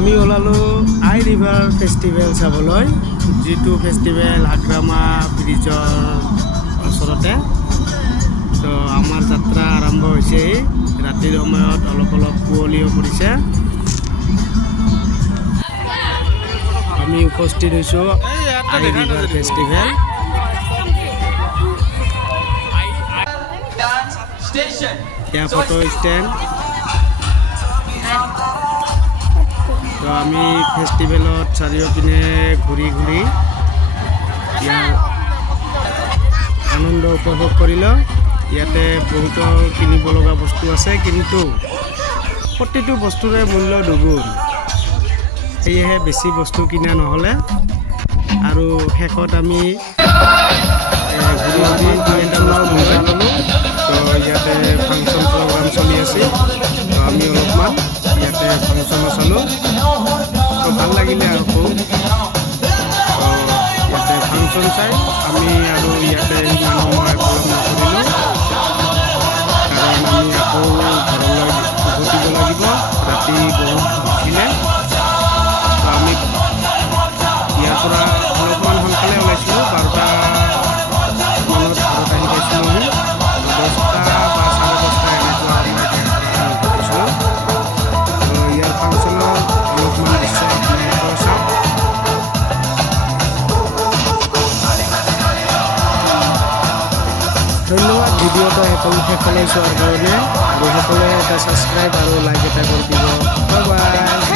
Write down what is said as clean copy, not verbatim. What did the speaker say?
আমি ওলালোঁ আই river festival চাবলৈ, যিটো ফেষ্টিভেল আগ্ৰামা ব্ৰিজৰ ওচৰতে। তো আমাৰ যাত্ৰা আৰম্ভ হৈছেহি। ৰাতিৰ সময়ত অলপ কুঁৱলীও পৰিছে। আমি উপস্থিত হৈছোঁ আই ৰিভাৰ ফেষ্টিভেল। এয়া ফটো ষ্টেণ্ড। তো আমি ফেষ্টিভেলত চাৰিওপিনে ঘূৰি ইয়াৰ আনন্দ উপভোগ কৰিলোঁ। ইয়াতে বহুতো কিনিব লগা বস্তু আছে, কিন্তু প্ৰতিটো বস্তুৰে মূল্য দুগুণ। সেয়েহে বেছি বস্তু কিনা নহ'লে, আৰু শেষত আমি ঘূৰি এটা বস্তু লৈ ল'লোঁ। তো ইয়াতে ফাংচন প্ৰগ্ৰাম চলি আছে, তো আমি অলপমান ইয়াতে ফাংচনো চালোঁ। তো ভাল লাগিলে আৰু খুব। তো ইয়াতে ফাংচন চাই আমি আৰু ইয়াতে ইমান সময় পলম নকৰিলোঁ, কাৰণ আমি আকৌ ঘৰলৈ উভতিব লাগিব। ৰাতি বহুত হৈছিলে। তো আমি ইয়াৰ পৰা অলপমান সোনকালে ওলাইছিলোঁ। 12টা মানত ঘৰত আহি পাইছিলোঁ। 10টা বা 10:30 এনেকুৱা সময়ত উঠিছিলোঁ। তো ইয়াৰ ফাংচনৰ অলপমান দৃশ্য আপোনালোকেও চাওক। ধন্যবাদ ভিডিঅ'টো শেষলৈ চোৱাৰ কাৰণে, আৰু সকলোৱে এটা ছাবস্ক্ৰাইব আৰু লাইক এটা কৰি দিব। Bye bye.